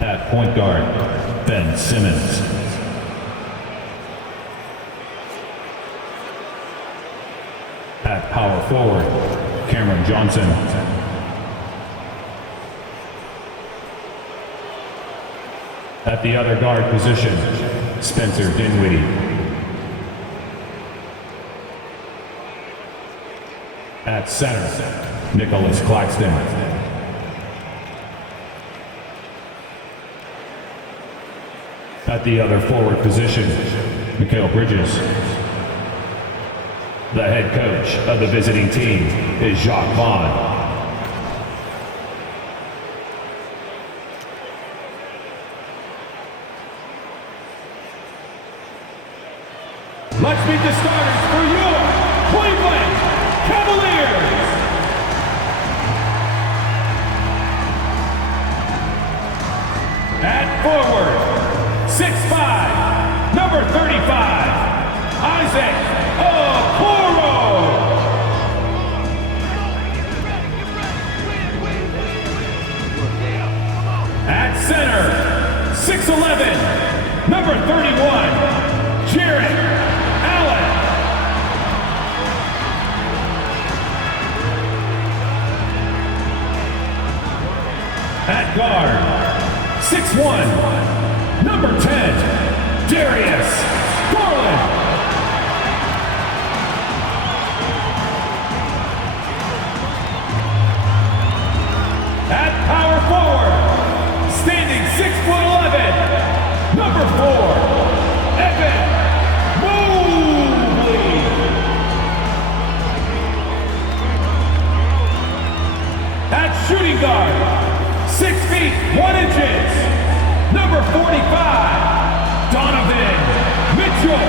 At point guard, Ben Simmons. At power forward, Cameron Johnson. At the other guard position, Spencer Dinwiddie. At center, Nicholas Claxton. At the other forward position, Mikal Bridges. The head coach of the visiting team is Jacques Vaughn. Let's meet the starters for your Cleveland Cavaliers. At forward, 6'5", number 35, Isaac Okoro. At center, 6'11", number 31, Jarrett Allen. At guard, 6'1", number 10, Darius Garland. At power forward, standing 6'11", number 4, Evan Mobley. At shooting guard, 6 feet 1 inches, number 45, Donovan Mitchell.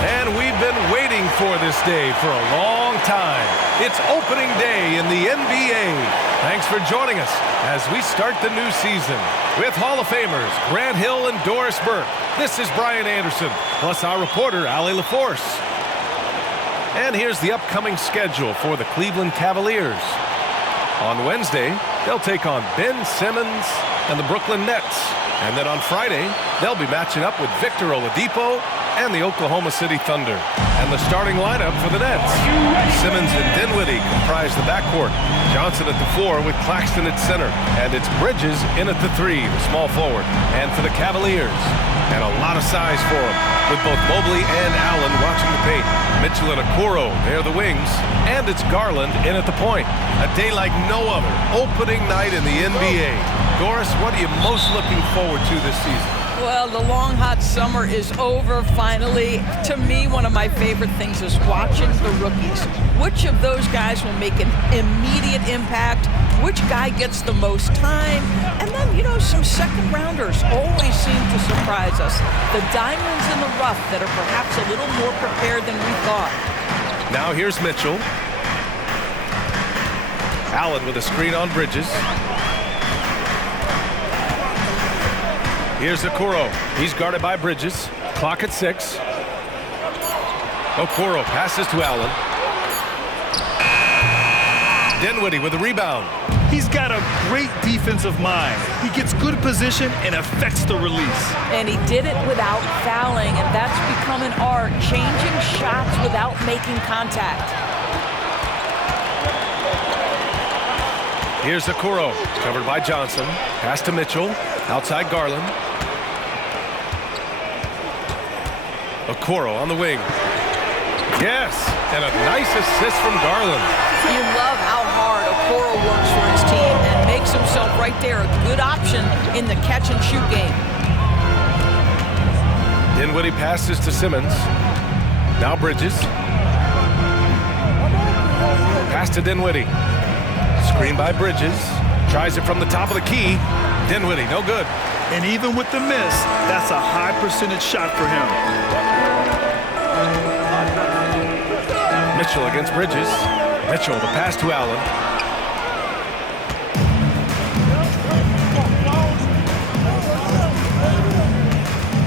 And we've been waiting for this day for a long time. It's opening day in the NBA. Thanks for joining us as we start the new season. With Hall of Famers Grant Hill and Doris Burke, this is Brian Anderson, plus our reporter, Allie LaForce. And here's the upcoming schedule for the Cleveland Cavaliers. On Wednesday, they'll take on Ben Simmons and the Brooklyn Nets. And then on Friday, they'll be matching up with Victor Oladipo and the Oklahoma City Thunder. And the starting lineup for the Nets: Simmons and Dinwiddie comprise the backcourt. Johnson at the 4 with Claxton at center. And it's Bridges in at the 3, the small forward. And for the Cavaliers, and a lot of size for them, with both Mobley and Allen watching the paint. Mitchell and Okoro, they're the wings. And it's Garland in at the point. A day like no other. Opening night in the NBA. Doris, what are you most looking forward to this season? Well, the long, hot summer is over, finally. To me, one of my favorite things is watching the rookies. Which of those guys will make an immediate impact? Which guy gets the most time? And then, some second rounders always seem to surprise us. The diamonds in the rough that are perhaps a little more prepared than we thought. Now here's Mitchell. Allen with a screen on Bridges. Here's Okoro. He's guarded by Bridges. Clock at 6. Okoro passes to Allen. Dinwiddie with a rebound. He's got a great defensive mind. He gets good position and affects the release. And he did it without fouling, and that's become an art, changing shots without making contact. Here's Okoro, covered by Johnson. Pass to Mitchell, outside Garland. Okoro on the wing. Yes, and a nice assist from Garland. You love how hard Okoro works for his team and makes himself right there a good option in the catch-and-shoot game. Dinwiddie passes to Simmons. Now Bridges. Pass to Dinwiddie. Screen by Bridges. Tries it from the top of the key. Dinwiddie, no good. And even with the miss, that's a high percentage shot for him. Mitchell against Bridges. Mitchell, the pass to Allen.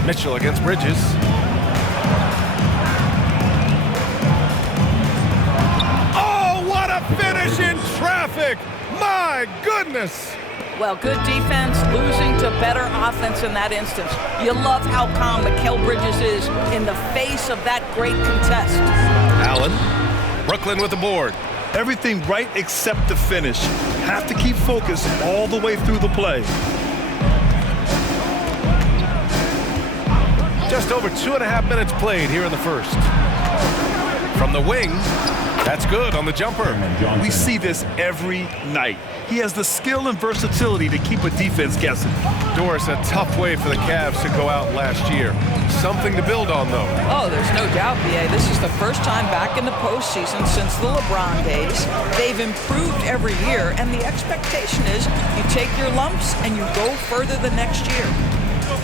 Mitchell against Bridges. Oh, what a finish! traffic. My goodness. Well, good defense, losing to better offense in that instance. You love how calm Mikal Bridges is in the face of that great contest. Allen, Brooklyn with the board. Everything right except the finish. Have to keep focused all the way through the play. Just over 2.5 minutes played here in the first. From the wing, that's good on the jumper. We see this every night. He has the skill and versatility to keep a defense guessing. Doris, a tough way for the Cavs to go out last year. Something to build on, though. Oh, there's no doubt, B.A. This is the first time back in the postseason since the LeBron days. They've improved every year, and the expectation is you take your lumps and you go further the next year.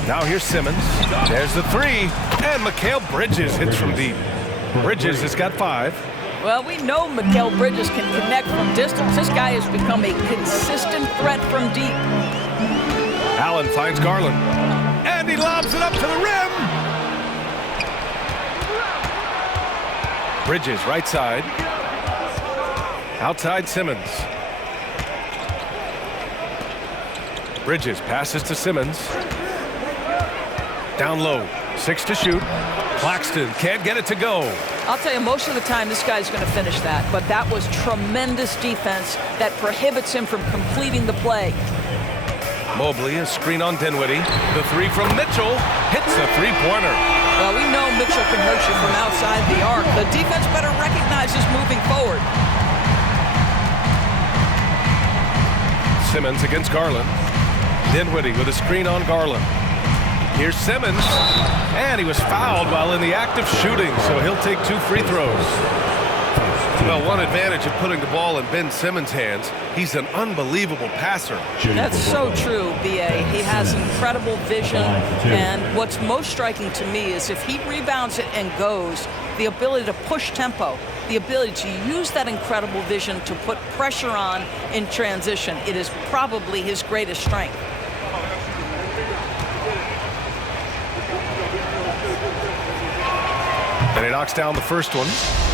Now here's Simmons. There's the three, and Mikal Bridges hits from deep. Bridges has got 5. Well, we know Mikal Bridges can connect from distance. This guy has become a consistent threat from deep. Allen finds Garland, and he lobs it up to the rim. Bridges right side. Outside Simmons. Bridges passes to Simmons. Down low, 6 to shoot. Claxton can't get it to go. I'll tell you, most of the time this guy's going to finish that, but that was tremendous defense that prohibits him from completing the play. Mobley, a screen on Dinwiddie. The three from Mitchell hits a three-pointer. Well, we know Mitchell can hurt you from outside the arc. The defense better recognize this moving forward. Simmons against Garland. Dinwiddie with a screen on Garland. Here's Simmons, and he was fouled while in the act of shooting, so he'll take 2 free throws. Well, one advantage of putting the ball in Ben Simmons' hands, he's an unbelievable passer. That's so true, B.A. He has incredible vision, and what's most striking to me is if he rebounds it and goes, the ability to push tempo, the ability to use that incredible vision to put pressure on in transition. It is probably his greatest strength. And he knocks down the first one.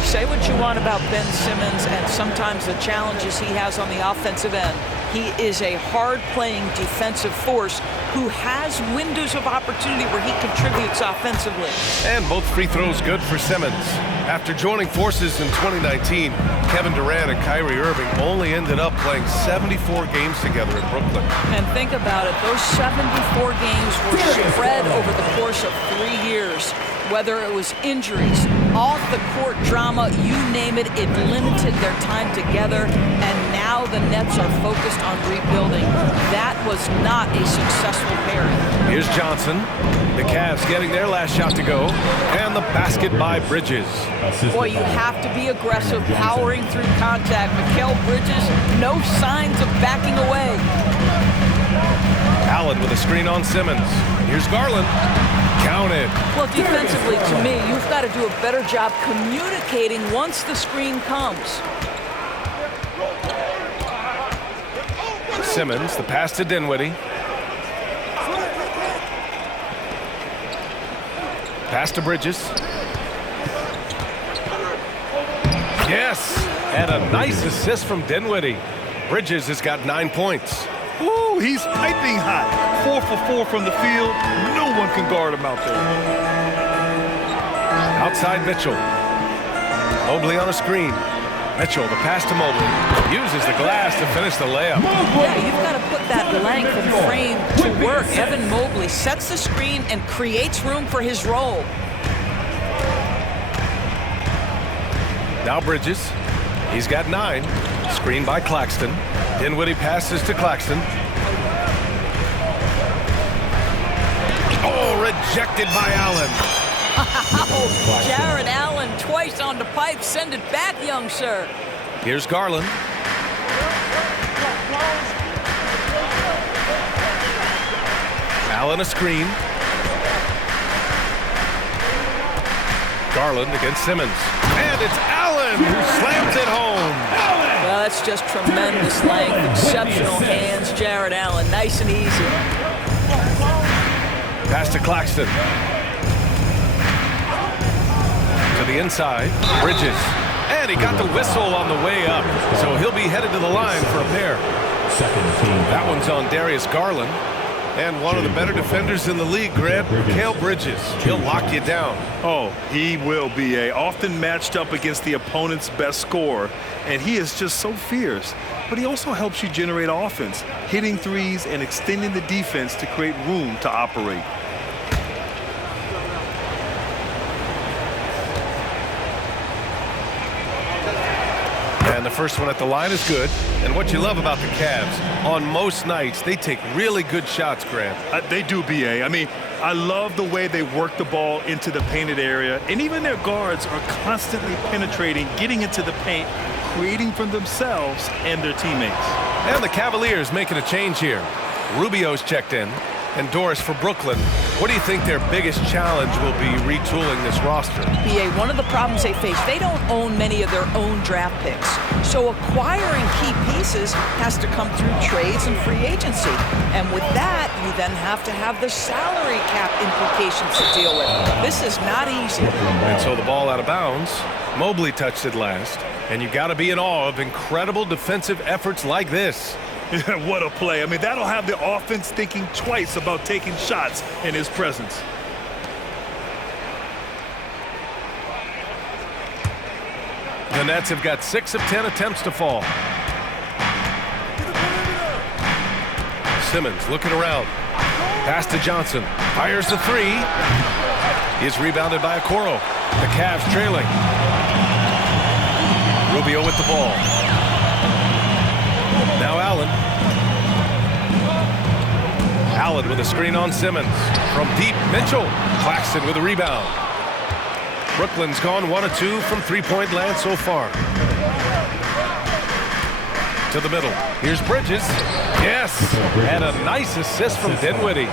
Say what you want about Ben Simmons and sometimes the challenges he has on the offensive end. He is a hard-playing defensive force who has windows of opportunity where he contributes offensively. And both free throws good for Simmons. After joining forces in 2019, Kevin Durant and Kyrie Irving only ended up playing 74 games together in Brooklyn. And think about it, those 74 games were spread over the course of 3 years. Whether it was injuries, off-the-court drama, you name it, it limited their time together, and now the Nets are focused on rebuilding. That was not a successful pairing. Here's Johnson. The Cavs getting their last shot to go, and the basket by Bridges. Boy, you have to be aggressive, powering through contact. Mikal Bridges, no signs of backing away. Allen with a screen on Simmons. Here's Garland. Counted. Well, defensively, to me, you've got to do a better job communicating once the screen comes. Simmons, the pass to Dinwiddie. Pass to Bridges. Yes, and a nice assist from Dinwiddie. Bridges has got 9 points. Ooh, he's piping hot. 4 for 4 from the field. No one can guard him out there. Outside Mitchell. Mobley on a screen. Mitchell, the pass to Mobley. Uses the glass to finish the layup. Yeah, you've got to put that length and frame to work. Evan Mobley sets the screen and creates room for his role. Now Bridges. He's got 9. Screen by Claxton. Dinwiddie passes to Claxton. Oh, rejected by Allen. Oh, Jared Allen twice on the pipe. Send it back, young sir. Here's Garland. Allen a screen. Garland against Simmons. And it's Allen who slams it home. Well, that's just tremendous length, exceptional hands. Jared Allen, nice and easy. Pass to Claxton. To the inside. Bridges. And he got the whistle on the way up, so he'll be headed to the line for a pair. Second team. That one's on Darius Garland. And one of the better defenders in the league, Grant, Mikal Bridges. He'll lock you down. Oh, he will be often matched up against the opponent's best scorer, and he is just so fierce. But he also helps you generate offense, hitting threes and extending the defense to create room to operate. And the first one at the line is good. And what you love about the Cavs, on most nights, they take really good shots, Grant. They do, B.A. I mean, I love the way they work the ball into the painted area, and even their guards are constantly penetrating, getting into the paint, creating for themselves and their teammates. And the Cavaliers making a change here. Rubio's checked in. And Doris, for Brooklyn, what do you think their biggest challenge will be retooling this roster? BA, one of the problems they face, they don't own many of their own draft picks. So acquiring key pieces has to come through trades and free agency. And with that, you then have to have the salary cap implications to deal with. This is not easy. And so the ball out of bounds. Mobley touched it last. And you got to be in awe of incredible defensive efforts like this. What a play. I mean, that'll have the offense thinking twice about taking shots in his presence. The Nets have got 6 of 10 attempts to fall. Simmons looking around. Pass to Johnson. Fires the three. He's rebounded by Okoro. The Cavs trailing. Rubio with the ball. Now Allen. Allen with a screen on Simmons. From deep, Mitchell. Claxton with a rebound. Brooklyn's gone 1 of 2 from three-point land so far. To the middle. Here's Bridges. Yes. And a nice assist from Dinwiddie.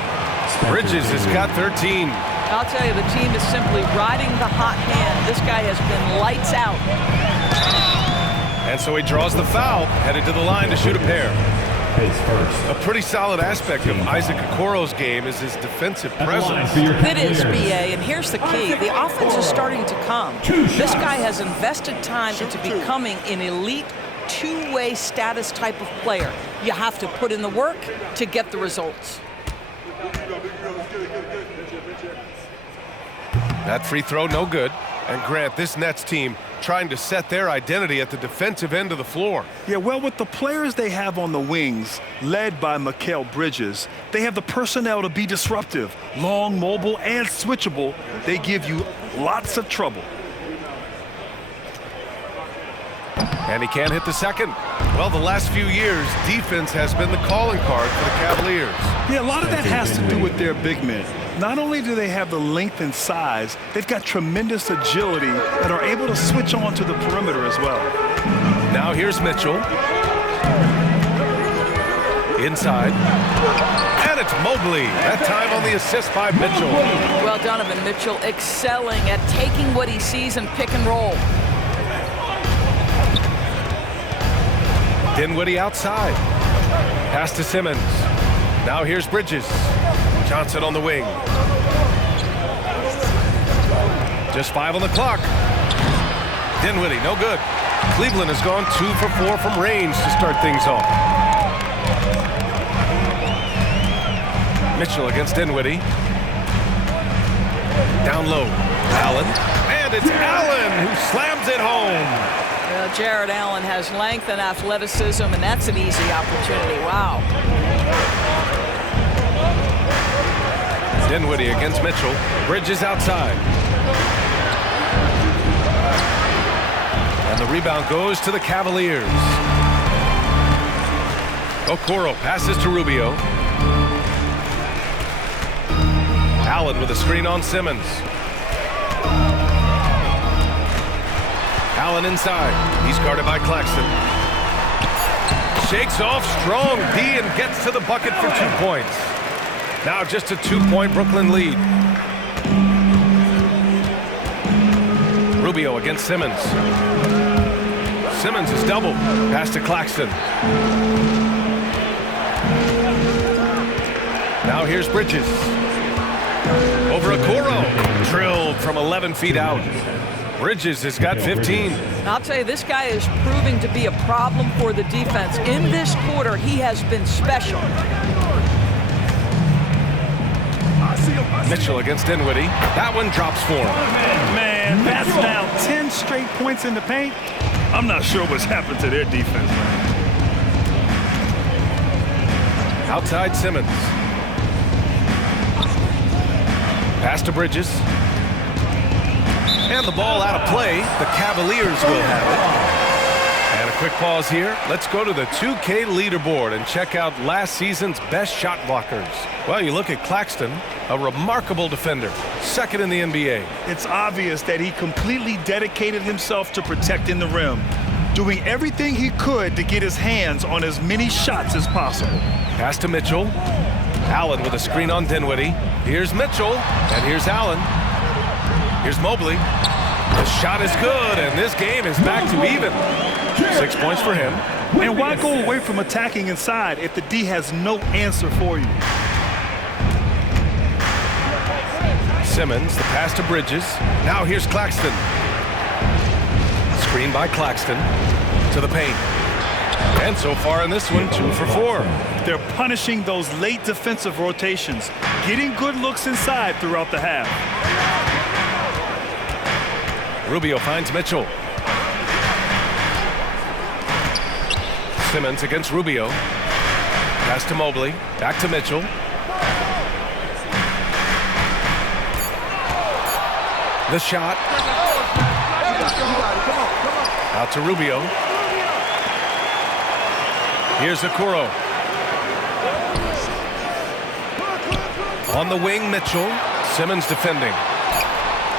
Bridges has got 13. I'll tell you, the team is simply riding the hot hand. This guy has been lights out. And so he draws the foul, headed to the line to shoot a pair. A pretty solid aspect of Isaac Okoro's game is his defensive presence. It is, BA, and here's the key. The offense is starting to come. This guy has invested time into becoming an elite two-way status type of player. You have to put in the work to get the results. That free throw, no good. And Grant, this Nets team trying to set their identity at the defensive end of the floor. Yeah, well, with the players they have on the wings, led by Mikal Bridges, they have the personnel to be disruptive. Long, mobile, and switchable. They give you lots of trouble. And he can't hit the second. Well, the last few years, defense has been the calling card for the Cavaliers. Yeah, a lot of that has to do with their big men. Not only do they have the length and size, they've got tremendous agility and are able to switch on to the perimeter as well. Now here's Mitchell. Inside. And it's Mobley. That time on the assist by Mitchell. Well, Donovan Mitchell excelling at taking what he sees and pick and roll. Dinwiddie outside. Pass to Simmons. Now here's Bridges. Johnson on the wing. Just 5 on the clock. Dinwiddie, no good. Cleveland has gone 2 for 4 from range to start things off. Mitchell against Dinwiddie. Down low. Allen. And it's Allen who slams it home. Well, Jared Allen has length and athleticism, and that's an easy opportunity. Wow. Dinwiddie against Mitchell. Bridges outside. And the rebound goes to the Cavaliers. Okoro passes to Rubio. Allen with a screen on Simmons. Allen inside. He's guarded by Claxton. Shakes off strong D and gets to the bucket for 2 points. Now just a 2-point Brooklyn lead. Rubio against Simmons. Simmons is double. Pass to Claxton. Now here's Bridges. Over Okoro. Drilled from 11 feet out. Bridges has got 15. I'll tell you, this guy is proving to be a problem for the defense. In this quarter, he has been special. Mitchell against Dinwiddie. That one drops for him. Man, that's now 10 straight points in the paint. I'm not sure what's happened to their defense, man. Outside Simmons. Pass to Bridges. And the ball out of play. The Cavaliers will have it. And a quick pause here. Let's go to the 2K leaderboard and check out last season's best shot blockers. Well, you look at Claxton, a remarkable defender, second in the NBA. It's obvious that he completely dedicated himself to protecting the rim, doing everything he could to get his hands on as many shots as possible. Pass to Mitchell. Allen with a screen on Dinwiddie. Here's Mitchell, and here's Allen. Here's Mobley. The shot is good, and this game is back to even. 6 points for him. And why go away from attacking inside if the D has no answer for you? Simmons, the pass to Bridges. Now here's Claxton. Screen by Claxton to the paint. And so far in this one, 2 for 4. They're punishing those late defensive rotations, getting good looks inside throughout the half. Rubio finds Mitchell. Simmons against Rubio. Pass to Mobley. Back to Mitchell. The shot. Out to Rubio. Here's Okoro. On the wing, Mitchell. Simmons defending.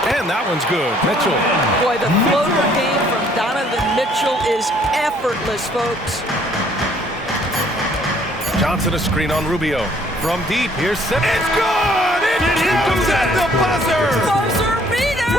And that one's good. Mitchell. Boy, the floater game from Donovan Mitchell is effortless, folks. Johnson a screen on Rubio. From deep, here's Simmons. It's good! It comes at the buzzer! Buzzer beater!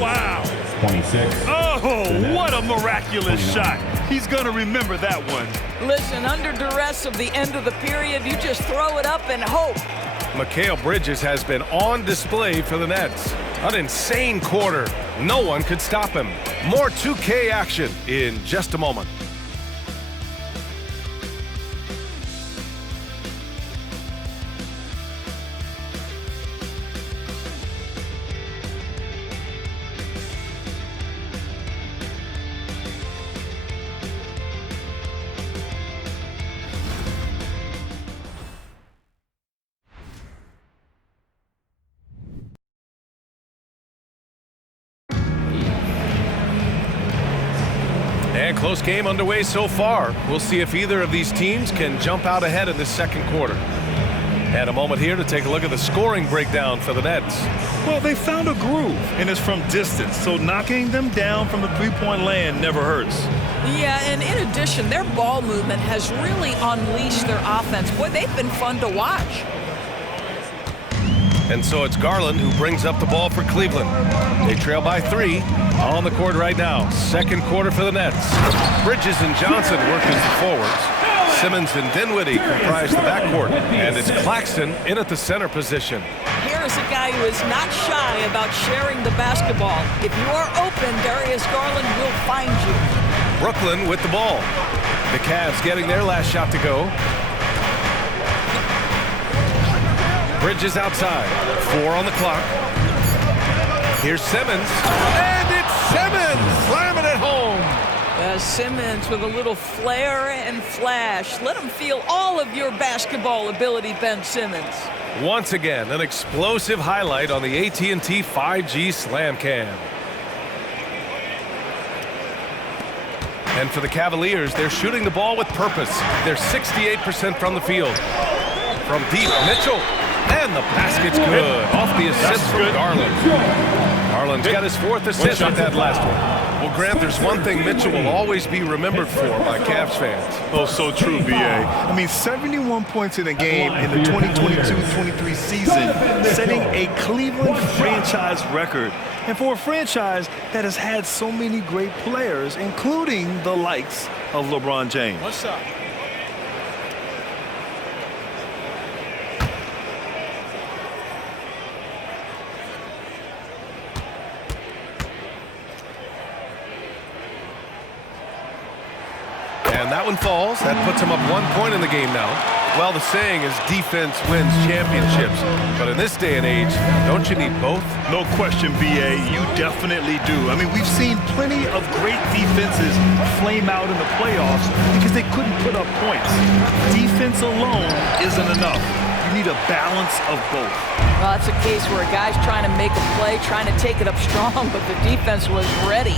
Wow. 26. Oh, what a miraculous shot. He's going to remember that one. Listen, under duress of the end of the period, you just throw it up and hope. Mikal Bridges has been on display for the Nets. An insane quarter. No one could stop him. More 2K action in just a moment. And close game underway so far. We'll see if either of these teams can jump out ahead in this second quarter. And a moment here to take a look at the scoring breakdown for the Nets. Well, they found a groove, and it's from distance, so knocking them down from the three-point land never hurts. Yeah, and in addition, their ball movement has really unleashed their offense. Boy, they've been fun to watch. And so it's Garland who brings up the ball for Cleveland. They trail by 3 on the court right now. Second quarter for the Nets. Bridges and Johnson work as the forwards. Simmons and Dinwiddie comprise the backcourt. And it's Claxton in at the center position. Here is a guy who is not shy about sharing the basketball. If you are open, Darius Garland will find you. Brooklyn with the ball. The Cavs getting their last shot to go. Bridges outside. 4 on the clock. Here's Simmons. And it's Simmons slamming it home. Simmons with a little flair and flash. Let him feel all of your basketball ability, Ben Simmons. Once again, an explosive highlight on the AT&T 5G Slam Cam. And for the Cavaliers, they're shooting the ball with purpose. They're 68% from the field. From deep, Mitchell. And the basket's good. Off the assist from Garland. Garland's got his 4th assist with that last one. Well, Grant, there's one thing Mitchell will always be remembered for by Cavs fans. Oh, so true, B.A. I mean, 71 points in a game in the 2022-23 season, setting a Cleveland franchise record. And for a franchise that has had so many great players, including the likes of LeBron James. What's up? And that one falls. That puts him up 1 point in the game now. Well, the saying is defense wins championships. But in this day and age, don't you need both? No question, B.A. You definitely do. I mean, we've seen plenty of great defenses flame out in the playoffs because they couldn't put up points. Defense alone isn't enough. You need a balance of both. Well, it's a case where a guy's trying to make a play, trying to take it up strong, but the defense was ready.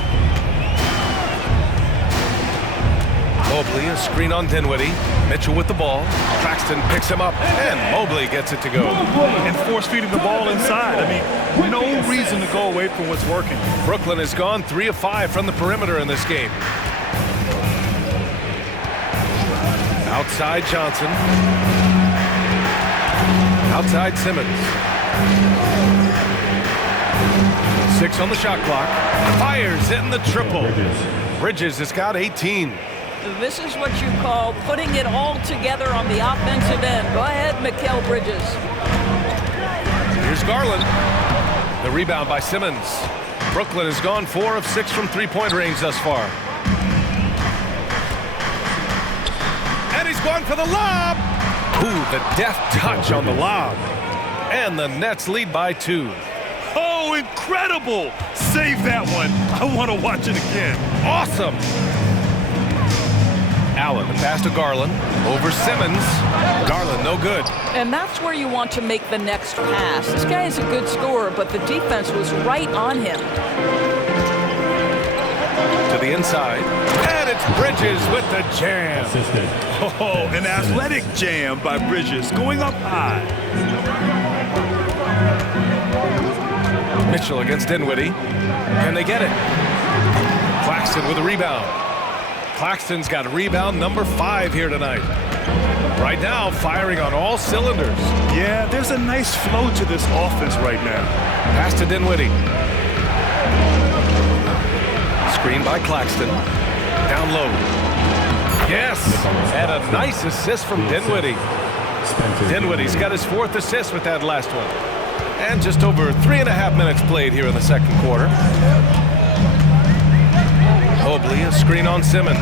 Mobley, a screen on Dinwiddie. Mitchell with the ball. Claxton picks him up, and Mobley gets it to go. And force feeding the ball inside. I mean, no reason to go away from what's working. Brooklyn has gone 3 of 5 from the perimeter in this game. Outside Johnson. Outside Simmons. 6 on the shot clock. Fires in the triple. Bridges has got 18. This is what you call putting it all together on the offensive end. Go ahead, Mikal Bridges. Here's Garland. The rebound by Simmons. Brooklyn has gone 4 of 6 from three-point range thus far. And he's going for the lob. Ooh, the deft touch on the lob. And the Nets lead by 2. Oh, incredible! Save that one. I want to watch it again. Awesome. Allen, the pass to Garland. Over Simmons. Garland, no good. And that's where you want to make the next pass. This guy is a good scorer, but the defense was right on him. To the inside. And it's Bridges with the jam. Assisted. Oh, an athletic jam by Bridges, going up high. Mitchell against Dinwiddie. Can they get it? Claxton with a rebound. Claxton's got rebound number 5 here tonight. Right now, firing on all cylinders. Yeah, there's a nice flow to this offense right now. Pass to Dinwiddie. Screen by Claxton. Down low. Yes! And a nice assist from Dinwiddie. Dinwiddie's got his 4th assist with that last one. And just over 3.5 minutes played here in the second quarter. Mobley, a screen on Simmons.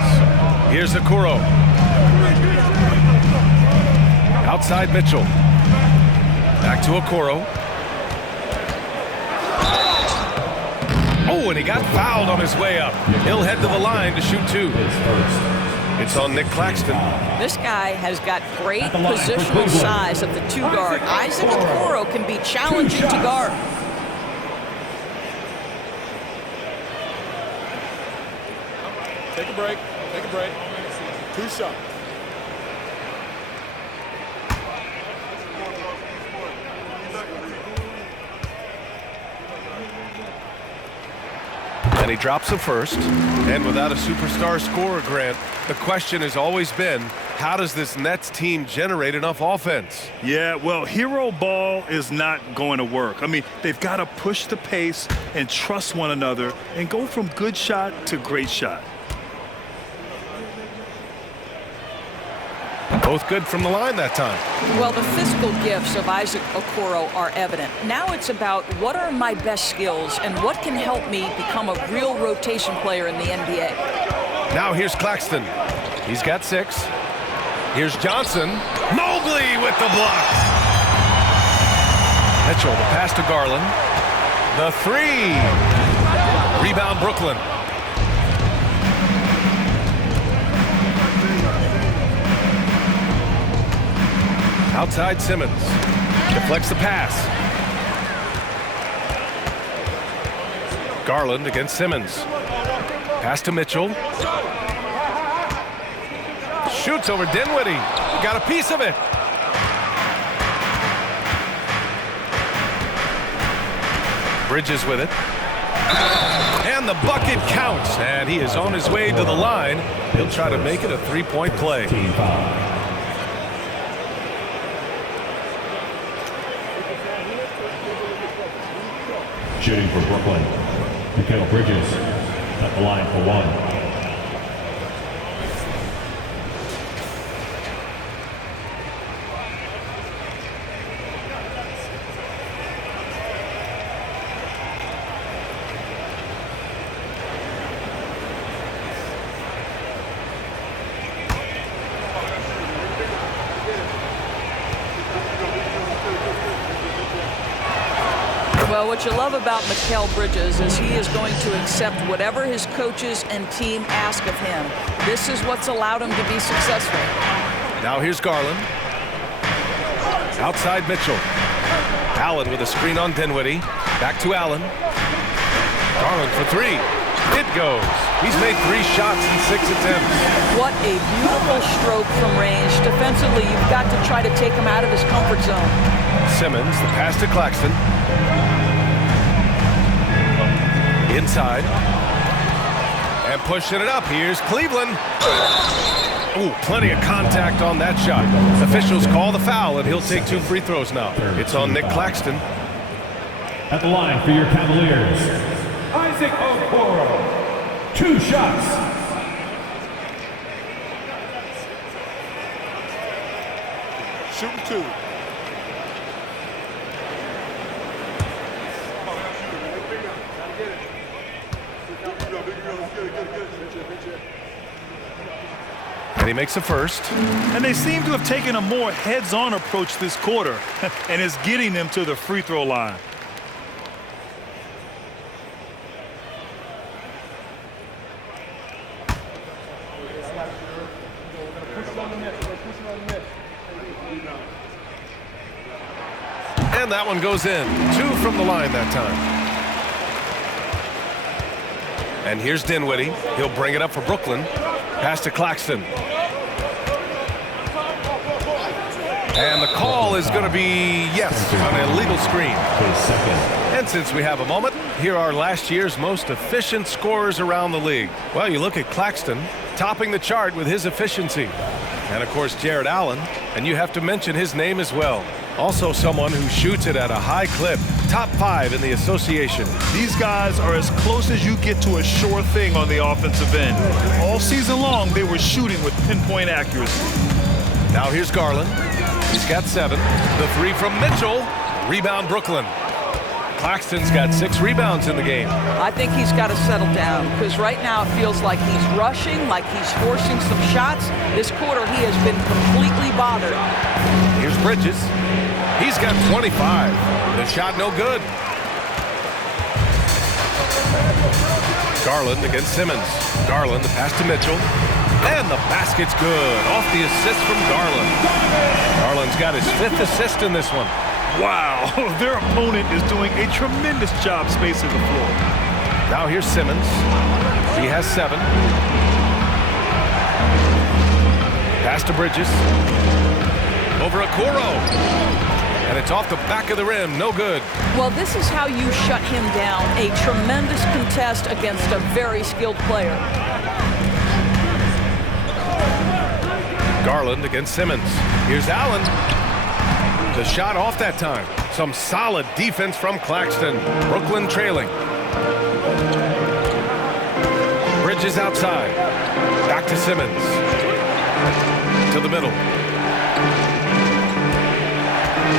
Here's Okoro. Outside Mitchell. Back to Okoro. Oh, and he got fouled on his way up. He'll head to the line to shoot 2. It's on Nick Claxton. This guy has got great positional size at the 2 guard. Isaac Okoro can be challenging to guard. Take a break. Take a break. 2 shots. And he drops a first. And without a superstar scorer, Grant, the question has always been, how does this Nets team generate enough offense? Yeah, well, hero ball is not going to work. I mean, they've got to push the pace and trust one another and go from good shot to great shot. Both good from the line that time. Well, the physical gifts of Isaac Okoro are evident. Now it's about what are my best skills and what can help me become a real rotation player in the NBA. Now here's Claxton. He's got 6. Here's Johnson. Mobley with the block. Mitchell, the pass to Garland. The 3. Rebound Brooklyn. Outside Simmons. Deflects the pass. Garland against Simmons. Pass to Mitchell. Shoots over Dinwiddie. Got a piece of it. Bridges with it. And the bucket counts, and he is on his way to the line. He'll try to make it a three-point play. Team foul. Shooting for Brooklyn, Mikal Bridges at the line for one. Well, what you love about Mikal Bridges is he is going to accept whatever his coaches and team ask of him. This is what's allowed him to be successful. Now here's Garland. Outside Mitchell. Allen with a screen on Dinwiddie. Back to Allen. Garland for three. It goes. He's made 3 shots in 6 attempts. What a beautiful stroke from range. Defensively, you've got to try to take him out of his comfort zone. Simmons, the pass to Claxton. Inside. And pushing it up. Here's Cleveland. Ooh, plenty of contact on that shot. Officials call the foul, and he'll take 2 free throws now. It's on Nick Claxton. At the line for your Cavaliers, Isaac Okoro. 2 shots. Shooting 2. And he makes a first. And they seem to have taken a more heads-on approach this quarter, and it's getting them to the free throw line. And that one goes in. 2 from the line that time. And here's Dinwiddie. He'll bring it up for Brooklyn. Pass to Claxton. And the call is going to be, yes, on an illegal screen. And since we have a moment, here are last year's most efficient scorers around the league. Well, you look at Claxton, topping the chart with his efficiency. And, of course, Jared Allen. And you have to mention his name as well. Also someone who shoots it at a high clip. Top 5 in the association. These guys are as close as you get to a sure thing on the offensive end. All season long, they were shooting with pinpoint accuracy. Now here's Garland. He's got 7. The 3 from Mitchell. Rebound Brooklyn. Claxton's got 6 rebounds in the game. I think he's got to settle down because right now it feels like he's rushing, like he's forcing some shots. This quarter he has been completely bothered. Here's Bridges. He's got 25. The shot no good. Garland against Simmons. Garland, the pass to Mitchell. And the basket's good. Off the assist from Garland. Garland's got his 5th assist in this one. Wow, their opponent is doing a tremendous job spacing the floor. Now here's Simmons. He has 7. Pass to Bridges. Over Okoro. And it's off the back of the rim. No good. Well, this is how you shut him down. A tremendous contest against a very skilled player. Garland against Simmons. Here's Allen. The shot off that time. Some solid defense from Claxton. Brooklyn trailing. Bridges outside. Back to Simmons. To the middle.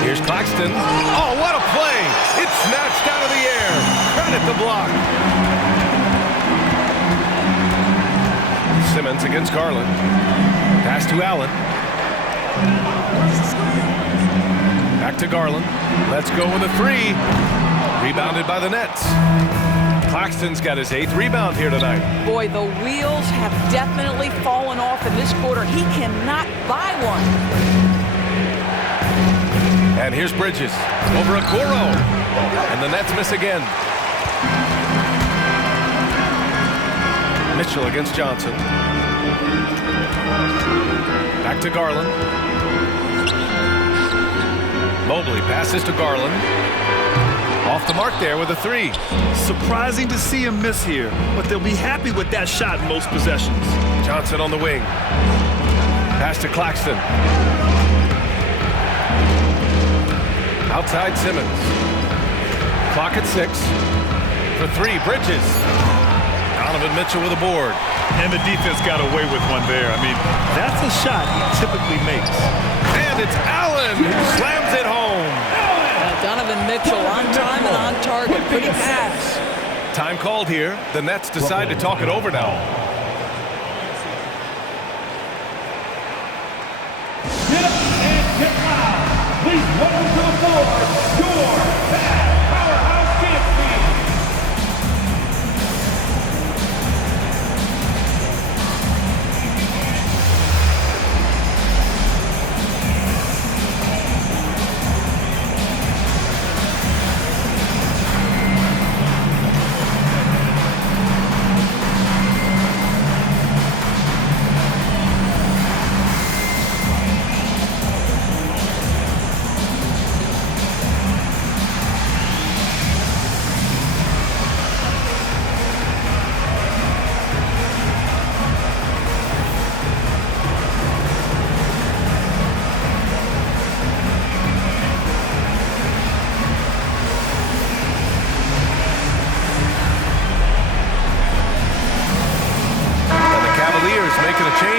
Here's Claxton. Oh, what a play! It's snatched out of the air. Credit the block. Simmons against Garland. Pass to Allen. Back to Garland. Let's go with a 3. Rebounded by the Nets. Claxton's got his 8th rebound here tonight. Boy, the wheels have definitely fallen off in this quarter. He cannot buy one. And here's Bridges. Over Okoro. And the Nets miss again. Mitchell against Johnson. Back to Garland. Mobley passes to Garland. Off the mark there with a 3. Surprising to see him miss here, but they'll be happy with that shot in most possessions. Johnson on the wing. Pass to Claxton. Outside Simmons. Clock at 6. For 3, Bridges. Donovan Mitchell with a board. And the defense got away with one there. I mean, that's a shot he typically makes. And it's Allen who slams it home. Donovan Mitchell on time and on target. Pretty pass. Time called here. The Nets decide to talk it over now. Get up and get loud. Please welcome to the floor, your powerhouse dance team.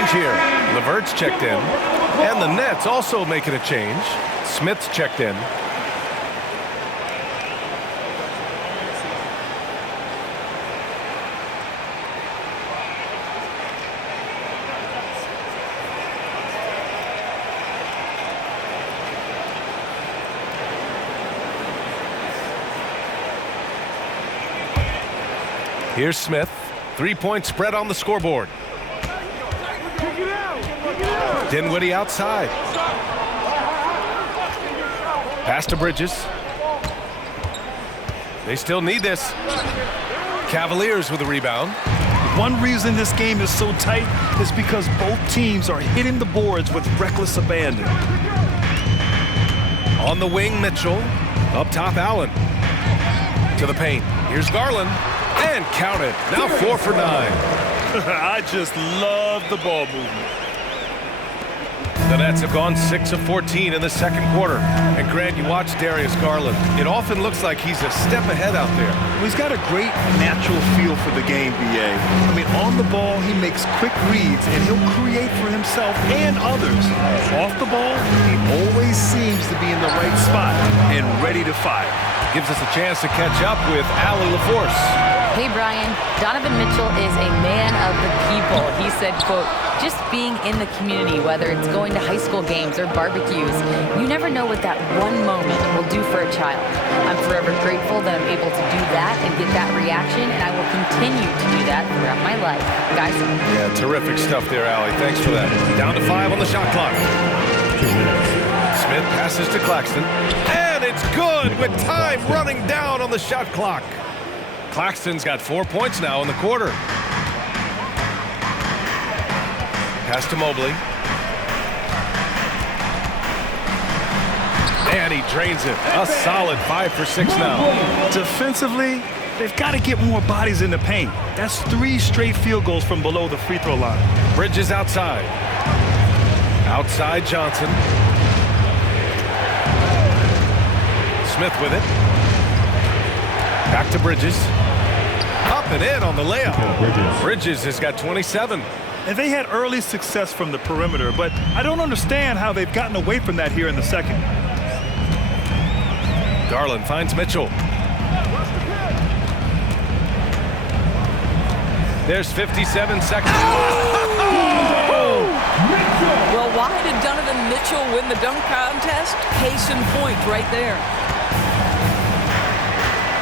Here, LeVert's checked in, and the Nets also making a change. Smith's checked in. Here's Smith. 3-point spread on the scoreboard. Dinwiddie outside. Pass to Bridges. They still need this. Cavaliers with a rebound. One reason this game is so tight is because both teams are hitting the boards with reckless abandon. On the wing, Mitchell. Up top, Allen. To the paint. Here's Garland. And counted. Now 4 for 9. I just love the ball movement. The Nets have gone 6 of 14 in the second quarter. And Grant, you watch Darius Garland. It often looks like he's a step ahead out there. He's got a great natural feel for the game, BA. I mean, on the ball, he makes quick reads, and he'll create for himself and others. Off the ball, he always seems to be in the right spot and ready to fire. Gives us a chance to catch up with Allie LaForce. Hey, Brian. Donovan Mitchell is a man of the people. He said, quote, just being in the community, whether it's going to high school games or barbecues, you never know what that one moment will do for a child. I'm forever grateful that I'm able to do that and get that reaction, and I will continue to do that throughout my life. Guys? Yeah, terrific stuff there, Allie. Thanks for that. Down to 5 on the shot clock. Smith passes to Claxton. And it's good with time running down on the shot clock. Claxton's got 4 points now in the quarter. Pass to Mobley. And he drains it. A solid 5 for 6 now. Defensively, they've got to get more bodies in the paint. That's 3 straight field goals from below the free throw line. Bridges outside. Outside Johnson. Smith with it. Back to Bridges. Up and in on the layup. Bridges has got 27. And they had early success from the perimeter, but I don't understand how they've gotten away from that here in the second. Garland finds Mitchell. There's 57 seconds. Well, why did Donovan Mitchell win the dunk contest? Case in point right there.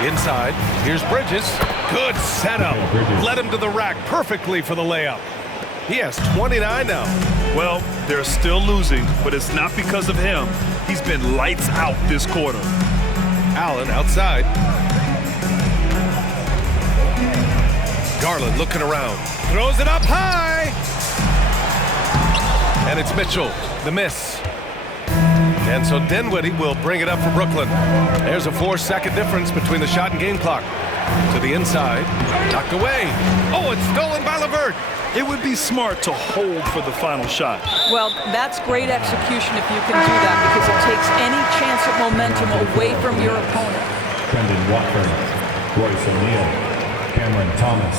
Inside, here's Bridges. Good setup. Led him to the rack perfectly for the layup. He has 29 now. Well, they're still losing, but it's not because of him. He's been lights out this quarter. Allen outside. Garland looking around. Throws it up high. And it's Mitchell. The miss. And so Dinwiddie will bring it up for Brooklyn. There's a 4-second difference between the shot and game clock. To the inside, tucked away. Oh, it's stolen by LeVert. It would be smart to hold for the final shot. Well, that's great execution if you can do that, because it takes any chance at momentum away from your opponent. Brendan Watford, Royce O'Neal, Cameron Thomas.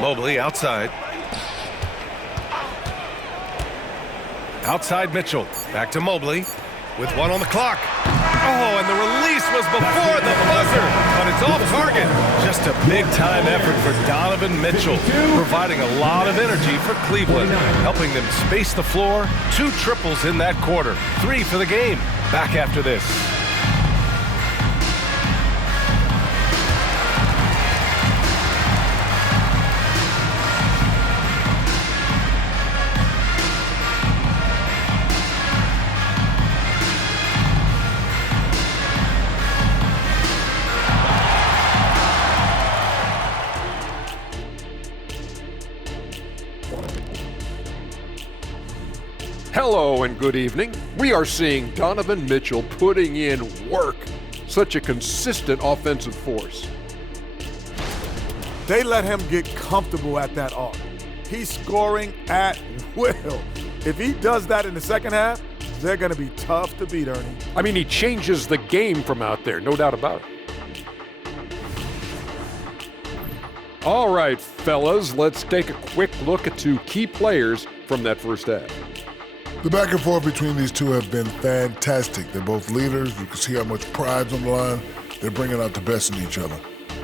Mobley outside. Outside Mitchell. Back to Mobley with one on the clock. Oh, and the release was before the buzzer, but it's off target. Just a big-time effort for Donovan Mitchell, providing a lot of energy for Cleveland, helping them space the floor. 2 triples in that quarter, 3 for the game. Back after this. Hello and good evening. We are seeing Donovan Mitchell putting in work. Such a consistent offensive force. They let him get comfortable at that arc. He's scoring at will. If he does that in the second half, they're going to be tough to beat, Ernie. I mean, he changes the game from out there, no doubt about it. All right, fellas, let's take a quick look at 2 key players from that first half. The back and forth between these two have been fantastic. They're both leaders. You can see how much pride's on the line. They're bringing out the best in each other.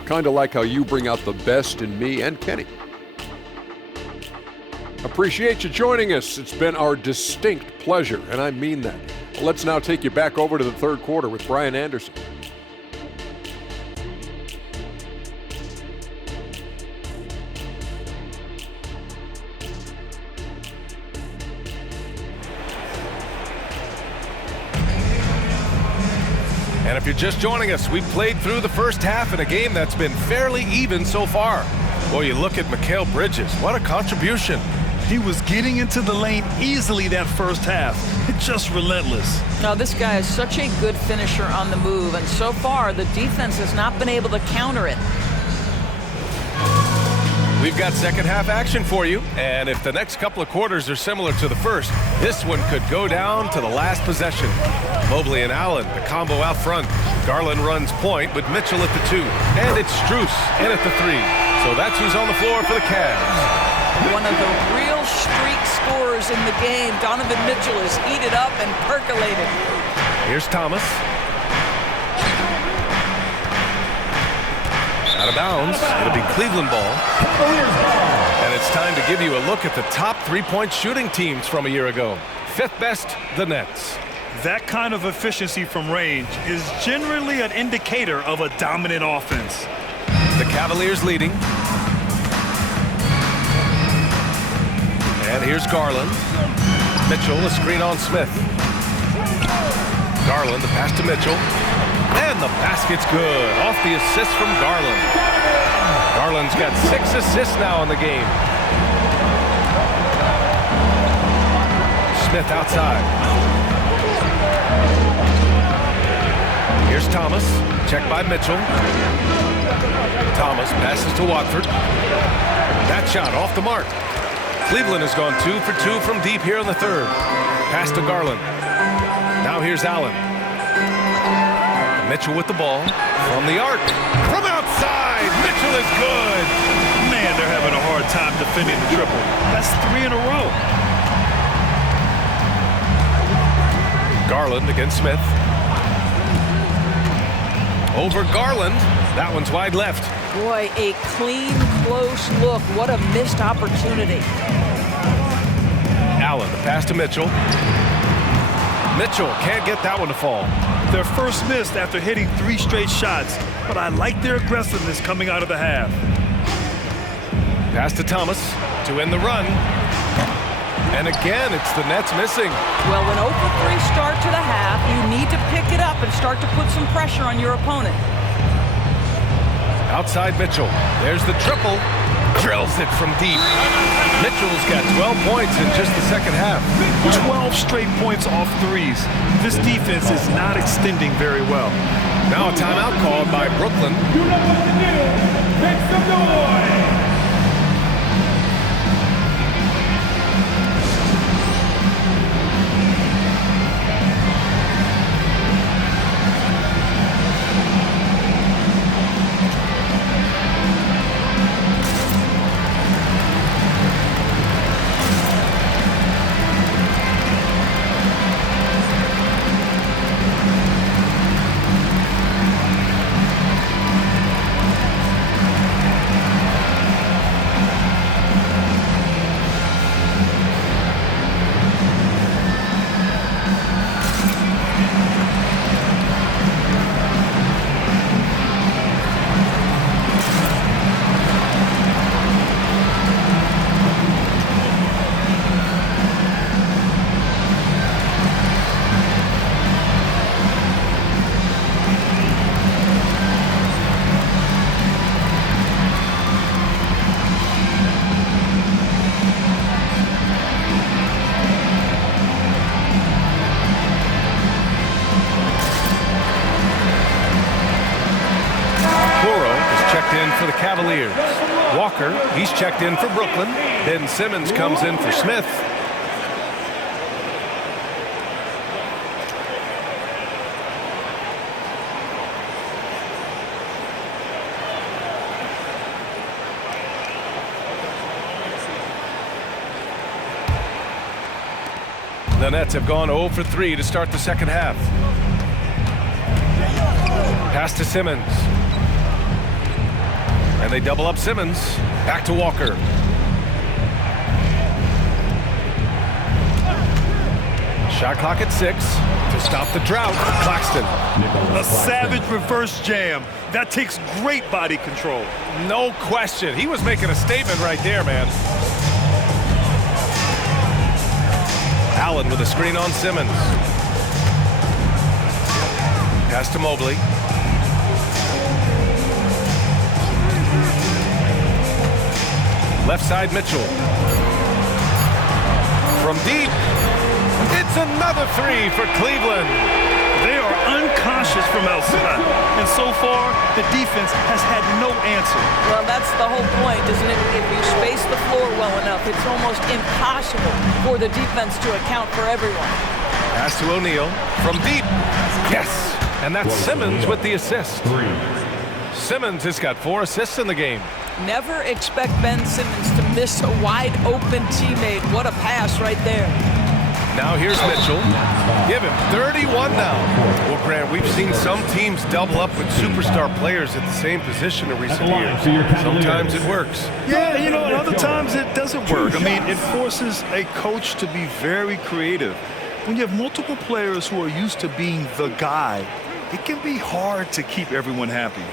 Kind of like how you bring out the best in me and Kenny. Appreciate you joining us. It's been our distinct pleasure, and I mean that. Let's now take you back over to the third quarter with Brian Anderson. And if you're just joining us, we've played through the first half in a game that's been fairly even so far. Boy, you look at Mikal Bridges. What a contribution. He was getting into the lane easily that first half. Just relentless. Now, this guy is such a good finisher on the move, and so far the defense has not been able to counter it. We've got second half action for you, and if the next couple of quarters are similar to the first, this one could go down to the last possession. Mobley and Allen, the combo out front. Garland runs point with Mitchell at the 2, and it's Strus in at the 3. So that's who's on the floor for the Cavs. One of the real streak scorers in the game. Donovan Mitchell is heated up and percolated. Here's Thomas. Out of bounds. It'll be Cleveland ball. And it's time to give you a look at the top 3-point shooting teams from a year ago. 5th best, the Nets. That kind of efficiency from range is generally an indicator of a dominant offense. The Cavaliers leading. And here's Garland. Mitchell, a screen on Smith. Garland, the pass to Mitchell. And the basket's good. Off the assist from Garland. Garland's got 6 assists now in the game. Smith outside. Here's Thomas. Checked by Mitchell. Thomas passes to Watford. That shot off the mark. Cleveland has gone 2 for 2 from deep here in the third. Pass to Garland. Now here's Allen. Mitchell with the ball from the arc. From outside, Mitchell is good. Man, they're having a hard time defending the triple. That's 3 in a row. Garland against Smith. Over Garland. That one's wide left. Boy, a clean, close look. What a missed opportunity. Allen, the pass to Mitchell. Mitchell can't get that one to fall. Their first miss after hitting 3 straight shots, but I like their aggressiveness coming out of the half. Pass to Thomas to end the run. And again, it's the Nets missing. Well, when 0 for 3 start to the half, you need to pick it up and start to put some pressure on your opponent. Outside Mitchell. There's the triple. Drills it from deep. Mitchell's got 12 points in just the second half. 12 straight points off threes. This defense is not extending very well. Now a timeout called by Brooklyn. You know what to do. Make some noise. For the Cavaliers. Walker, he's checked in for Brooklyn. Ben Simmons comes in for Smith. The Nets have gone 0 for 3 to start the second half. Pass to Simmons. And they double up Simmons. Back to Walker. Shot clock at 6 to stop the drought. Claxton. A savage reverse jam. That takes great body control. No question. He was making a statement right there, man. Allen with a screen on Simmons. Pass to Mobley. Left side, Mitchell. From deep. It's another three for Cleveland. They are unconscious from outside. And so far, the defense has had no answer. Well, that's the whole point, isn't it? If you space the floor well enough, it's almost impossible for the defense to account for everyone. Pass to O'Neal. From deep. Yes. And that's Simmons with the assist. Simmons has got 4 assists in the game. Never expect Ben Simmons to miss a wide-open teammate. What a pass right there. Now here's Mitchell. Give him 31 now. Well, Grant, we've seen some teams double up with superstar players at the same position in recent years. Sometimes it works. Yeah, you know, and other times it doesn't work. I mean, it forces a coach to be very creative. When you have multiple players who are used to being the guy, it can be hard to keep everyone happy.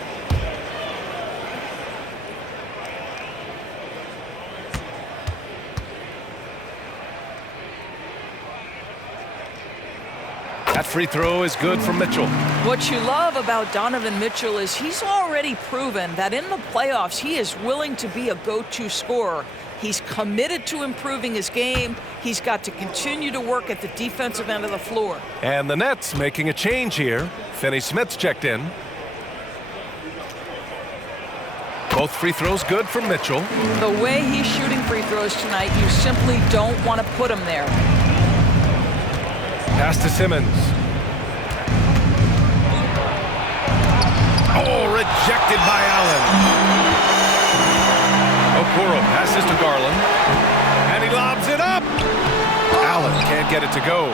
That free throw is good for Mitchell. What you love about Donovan Mitchell is he's already proven that in the playoffs he is willing to be a go-to scorer. He's committed to improving his game. He's got to continue to work at the defensive end of the floor. And the Nets making a change here. Finney Smith's checked in. Both free throws good for Mitchell. The way he's shooting free throws tonight, you simply don't want to put him there. Pass to Simmons. Oh, rejected by Allen. Okoro passes to Garland. And he lobs it up. Allen can't get it to go.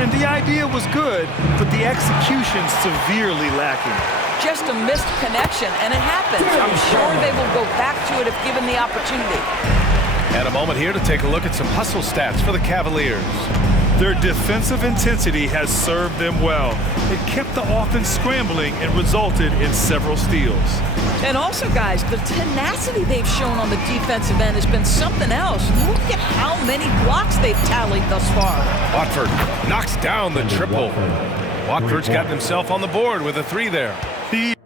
And the idea was good, but the execution severely lacking. Just a missed connection, and it happens. I'm sure they will go back to it if given the opportunity. And a moment here to take a look at some hustle stats for the Cavaliers. Their defensive intensity has served them well. It kept the offense scrambling and resulted in several steals. And also, guys, the tenacity they've shown on the defensive end has been something else. Look at how many blocks they've tallied thus far. Watford knocks down the triple. Watford's got himself on the board with a 3 there. He